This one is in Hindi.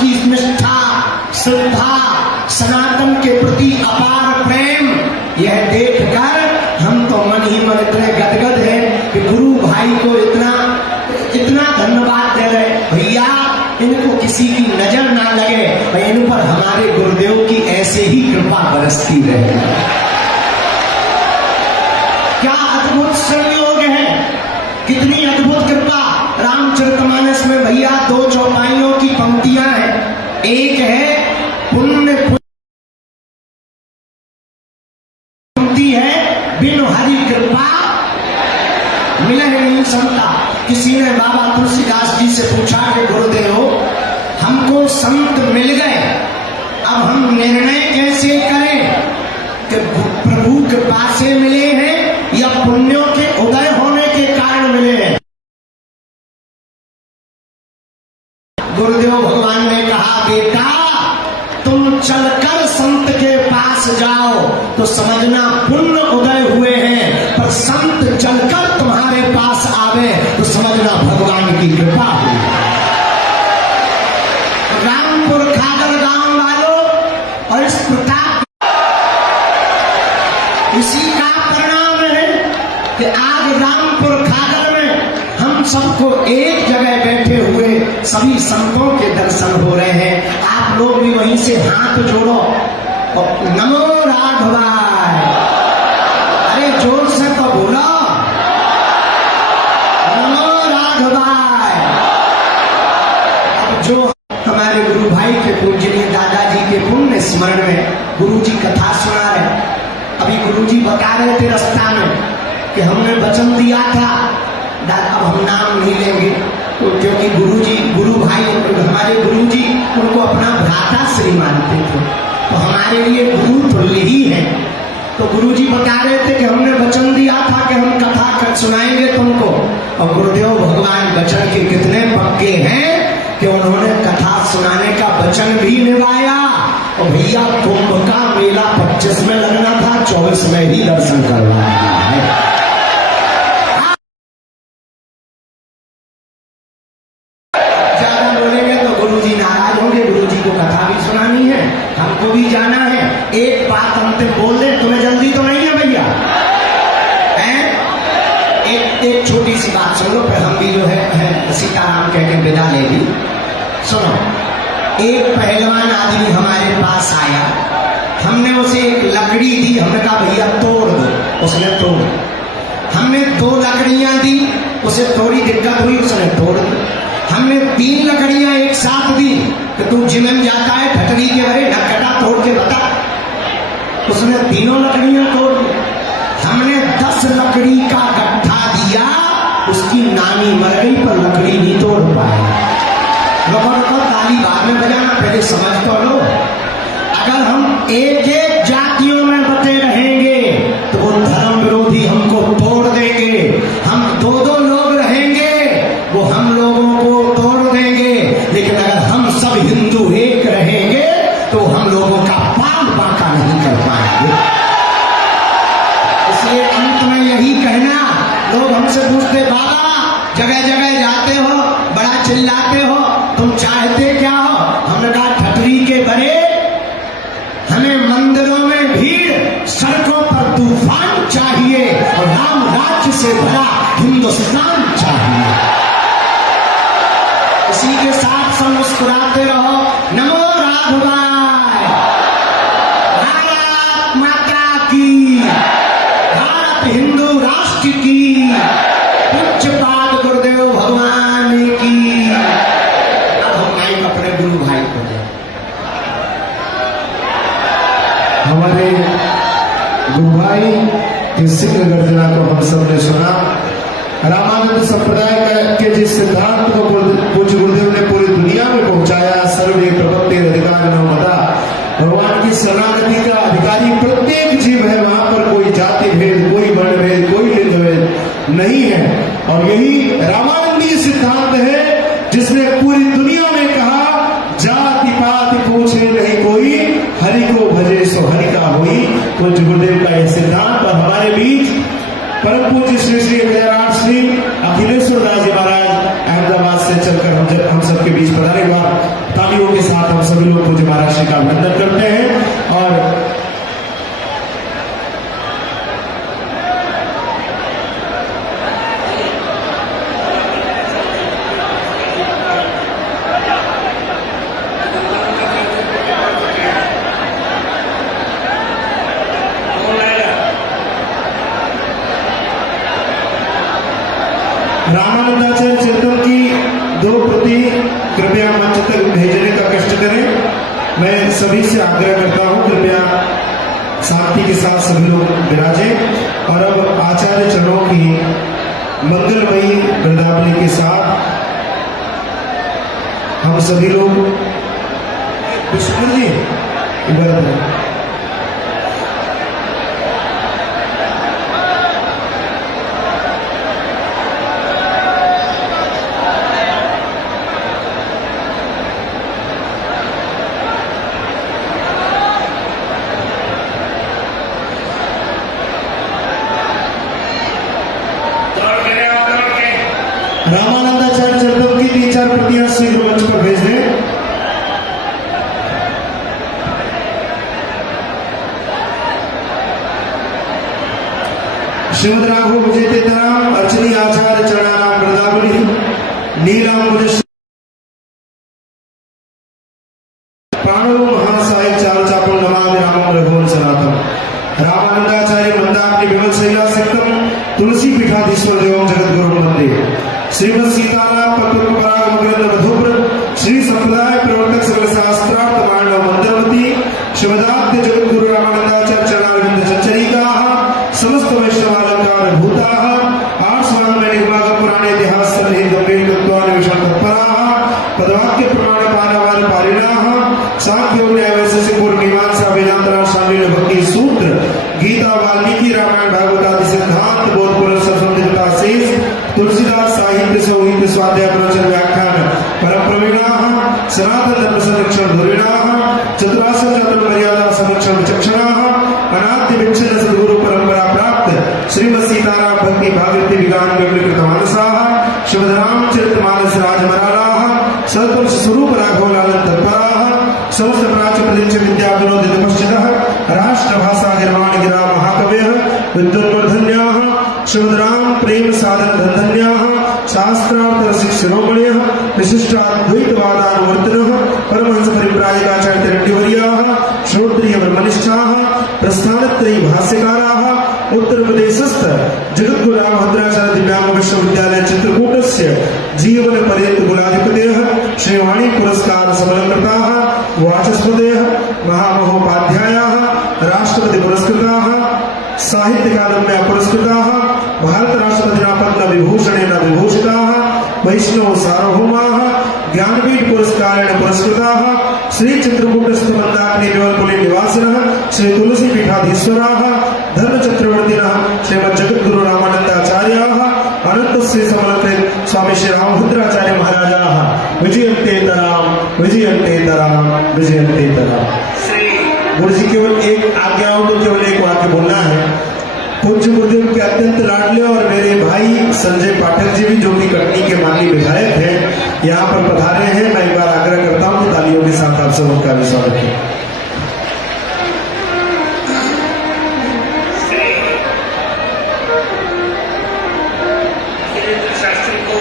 की निष्ठा, श्रद्धा, सनातन के प्रति अपार प्रेम, यह देखकर हम तो मन ही मन इतने गदगद हैं कि गुरु भाई को इतना धन्यवाद दे रहे। भैया इनको किसी की नजर ना लगे, इन पर हमारे गुरुदेव की ऐसे ही कृपा बरसती रहे। क्या अद्भुत संयोग है, कितनी अद्भुत कृपा। रामचरितमानस में भैया 2 चौपाइयों की पंक्तियां हैं। एक है पुण्य पंक्ति है, बिन हरि कृपा मिले नहीं संता। किसी ने बाबा तुलसीदास जी से पूछा कि गुरुदेव हमको संत मिल गए, अब हम निर्णय कैसे करें कि प्रभु कृपा से मिले हैं या पुण्यों के उदय होने के कारण मिले हैं। गुरुदेव भगवान ने कहा, बेटा तुम चलकर संत के पास जाओ तो समझना पुण्य उदय हुए हैं, पर संत चलकर तुम्हारे पास आवे तो समझना भगवान की कृपा हुई। रामपुर खागर गांव वालों और इस प्रताप, इसी का परिणाम है कि आज रामपुर खागर में हम सबको एक जगह बैठे हुए सभी संतों के दर्शन हो रहे हैं। आप लोग भी वहीं से हाथ जोड़ो और नमो राघवाय, अरे जोर से तो बोलो, नमो राघवाय। अब जो हमारे गुरु भाई के पूजनीय दादाजी के पुण्य स्मरण में गुरु जी कथा सुना रहे। अभी गुरु जी बता रहे थे रास्ता में कि हमने वचन दिया था, अब हम नाम नहीं लेंगे क्योंकि गुरु भाई हमारे गुरु जी उनको अपना भ्राता श्री मानते थे, तो हमारे लिए गुरु तुल्य ही है। तो गुरु जी बता रहे थे कि हमने वचन दिया था कि हम कथा कर सुनाएंगे तुमको, और गुरुदेव भगवान वचन के कितने पक्के हैं कि उन्होंने कथा सुनाने का वचन भी निभाया। और भैया कुंभ का मेला 25 में लगना था, 24 में ही दर्शन करना है। हमको भी जाना है। एक बात हमसे बोल दे, तुम्हें जल्दी तो नहीं है भैया, एक छोटी सी बात सुनो, फिर हम भी जो है सीताराम कह के विदा ले ली। सुनो, एक पहलवान आदमी हमारे पास आया, हमने उसे एक लकड़ी दी, हमने कहा भैया तोड़ दो, उसने तोड़। हमने 2 लकड़ियां दी, उसे थोड़ी दिक्कत हुई, उसने तोड़ दी। हमने 3 लकड़ियां एक साथ दी कि तू जिम में जाता है, ठटरी के भरे ढकटा तोड़ के बता, उसने 3 लकड़ियां तोड़ दी। हमने 10 लकड़ी का गट्ठा दिया, उसकी नानी मर गई पर लकड़ी नहीं तोड़ पाए। लोगों को ताली बाद में बजाना, पहले समझ तो लो। अगर हम एक एक जातियों में बटे रहेंगे तो वो धर्म विरोधी हमको तोड़ देंगे। हम 2-2 लोग रहेंगे, वो हम लोगों को तोड़ देंगे। लेकिन अगर हम सब हिंदू एक रहेंगे तो हम लोगों का पाल बाका नहीं कर पाएंगे। इसलिए अंत में यही कहना, लोग हमसे पूछते बाबा जगह जगह जाते हो, बड़ा चिल्लाते हो, तुम चाहते क्या हो? हमने कहा ठटरी के बड़े, हमें मंदिरों में भीड़, सड़कों पर तूफान चाहिए और राम राज्य से भरा हिंदुस्तान चाहिए। इसी के साथ सब मुस्कुराते रहो। नमो राघवाय, भारत माता की, भारत हिंदू राष्ट्र की, पूज्यपाद गुरुदेव भगवान की। अब हम माइक अपने गुरु भाई को दें। हमारे गुरु भाई के सिद्ध गर्जना को हम सबने सुना। रामानंद संप्रदाय के जिस सिद्धांत को पूज्य गुरुदेव ने पूरी दुनिया में पहुंचाया, सर्वे प्रपत्ति अधिकार नवमता, भगवान की शरणागति का अधिकारी प्रत्येक जीव है। वहां पर कोई जाति भेद, कोई वर्ण भेद, कोई लिंग भेद नहीं है। और यही रामानंदीय सिद्धांत है जिसने पूरी दुनिया में कहा, जाति पात पूछे नहीं कोई, हरि को भजे सो हरि का होई। पूज्य गुरुदेव का यह सिद्धांत और हमारे बीच परम पूज्य श्री श्री विजयराज श्री अखिलेश्वर दास जी महाराज अहमदाबाद से चलकर हम सबके बीच पधारे। एक बार तालियों के साथ हम सभी लोग पूज्य महाराज श्री का अभिनंदन करते हैं। और रामानंदाचार्य चरितम की 2 प्रति कृपया मंच तक भेजने का कष्ट करें। मैं सभी से आग्रह करता हूं, कृपया शांति के साथ सभी लोग विराजें। और अब आचार्य चरणों की मंगलमयी वृंदावली के साथ हम सभी लोग विष्णु जी रामानंदाचार्य चरितम की 3-4 प्रतियां शीघ्र मंच पर भेज दें। श्रीमद राघव विजय तेतराम अर्चनी आचार्य चरणानाम वृंदावली नीलाम प्राणो महासाय चाल चापल नमामि रामं रघुवंश सनातन। रामानंदाचार्य मंदाग्नि विमल शैला सिक्तम तुलसी पीठाधीश्वर देवं जगत गुरु वंदे। श्रीमद सीताराम पत्र पराग मकरंद मधुप्र श्री संप्रदाय प्रवर्तक सकल शास्त्रार्थ मांडव मंत्रवती शिवदाद्य जगत गुरु रामानंदाचार्य चरणारविंद चच्चरिका समस्त वैष्णवालंकार भूता आर्षवांग निगमाग पुराण इतिहास सन्निहित गंभीर तत्वानि विषण तत्परा पदवाक्य प्रमाण पारावार पारिणा सांख्य योग न्याय वैशेषिक पूर्व मीमांसा वेदांतरा शामिल भक्ति सूत्र गीता वाल्मीकि रामायण भागवत आदि सिद्धांत बोध पुरुष संबंधितता शेष तुलसीदास साहित्य संहित स्वाध्याय प्रवचन व्याख्यान परम प्रवीणा सनातन धर्म संरक्षण धुरीणा चतुरासन चतुर मर्यादा संरक्षण विचक्षणा अनाद्य विच्छिन्न सद्गुरु परंपरा प्राप्त श्रीमद सीताराम भक्ति भागवती विगान विकृत मानसा श्रीमद रामचरित मानस राजमराला सत्पुरुष स्वरूप राघव लालन तत्परा समस्त प्राच्य प्रदेश विद्या विनोदित पश्चिद राष्ट्र भाषा निर्माण गिरा महाकवय विद्वन्वर्धन्या श्रीमद राम प्रेम साधन धन्या शास्त्रार्थ रसिक शिरोमणि विशिष्टाद्वैतवादानुवर्तिनः परमहंस परिव्राजकाचार्य तिरण्यवर्याः श्रोत्रिय ब्रह्मनिष्ठाः प्रस्थानत्रयी भाष्यकाराः उत्तर प्रदेशस्थ जगद्गुरु रामभद्राचार्य दिव्यांग विश्वविद्यालय चित्रकूटस्य जीवन पर्यंत कुलाधिपतेः श्रीवाणी पुरस्कार समलंकृताः वाचस्पतेः महामहोपाध्यायाः राष्ट्रपति पुरस्कृताः साहित्य अकादम्या पुरस्कृताः भारत राष्ट्रपतिना पद्म विभूषणेन विभूषिताः वैष्णव सार्वभौमाः ज्ञानपीठ पुरस्कारेण पुरस्कृताः श्री चित्रकूटस्थ मंदाकिनी निवलपुली निवासिनः श्री तुलसी पीठाधीश्वराः धर्म चक्रवर्तिनः श्रीमद् जगद्गुरु रामानंदाचार्याः अनंत श्री समलकृत स्वामी श्री रामभद्राचार्य महाराजाः विजयन्तेतराम विजयन्तेतराम विजयन्तेतराम। गुरु जी केवल एक आज्ञा हो तो केवल एक वाक्य बोलना है। पूज्य गुरुदेव के अत्यंत लाडले और मेरे भाई संजय पाठक जी भी जो कि कटनी के माननीय विधायक हैं यहाँ पर पधारे हैं। मैं एक बार आग्रह करता हूँ कि तालियों के साथ आप सब उनका भी स्वागत है। शास्त्री को